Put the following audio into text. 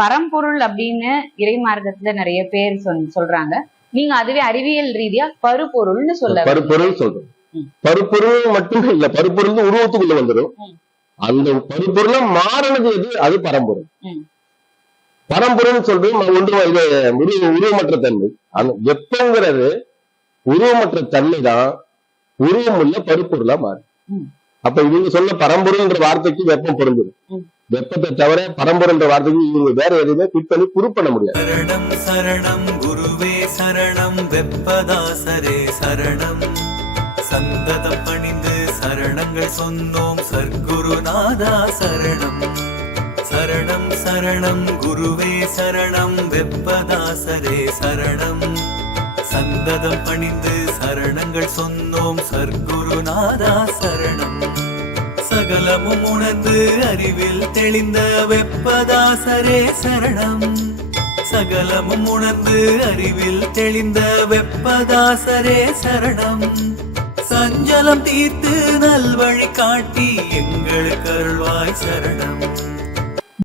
பரம்பொருள் அப்படின்னு இறை மார்க்கத்துல நிறைய பேர் சொல்றாங்க. நீங்க அதுவே அறிவியல் ரீதியா பருப்பொருள்னு பருப்பொருள் சொல்றோம். பருப்பொருள் மட்டும் இல்ல, பருப்பொருள் உருவத்துக்குள்ள வந்துடும். அந்த பருப்பொருள மாறினது எது? அது பரம்பொருள். பரம்பொருள் சொல்றது உருவமற்ற தன்மை. அந்த வெப்பங்கிறது உருவமற்ற தன்மை தான் உருவம் உள்ள பருப்பொருளா மாறும். அப்ப இவங்க சொன்ன பரம்பொருள்ன்ற வார்த்தைக்கு வெப்பம் பொருந்துடும். வெப்பத்தை தவிர பரம்பொருள்ன்ற வார்த்தைக்கு இவங்க வேற எதுவுமே ஃபிட் பண்ணி ப்ரூவ் பண்ண முடியாது. சரணம் சரணம் குருவே சரணம் வெப்பதாசரே சரணம். சந்ததம் பணிந்து சரணங்கள் சொன்னோம் சர்க்குருநாதா சரணம். சரணம் சரணம் குருவே சரணம் வெப்பதாசரே சரணம். சந்ததம் பணிந்து சரணங்கள் சொன்னோம் சர்க்குருநாதா சரணம். சகலமும் உணர்ந்து அறிவில் தெளிந்த வெப்பதாசரே சரணம். சகலமும் உணர்ந்து அறிவில் தெளிந்த வெப்பதாசரே சரணம். சஞ்சலம் தீர்த்து நல்வழி காட்டி எங்களுக்கு அருள்வாய் சரணம்.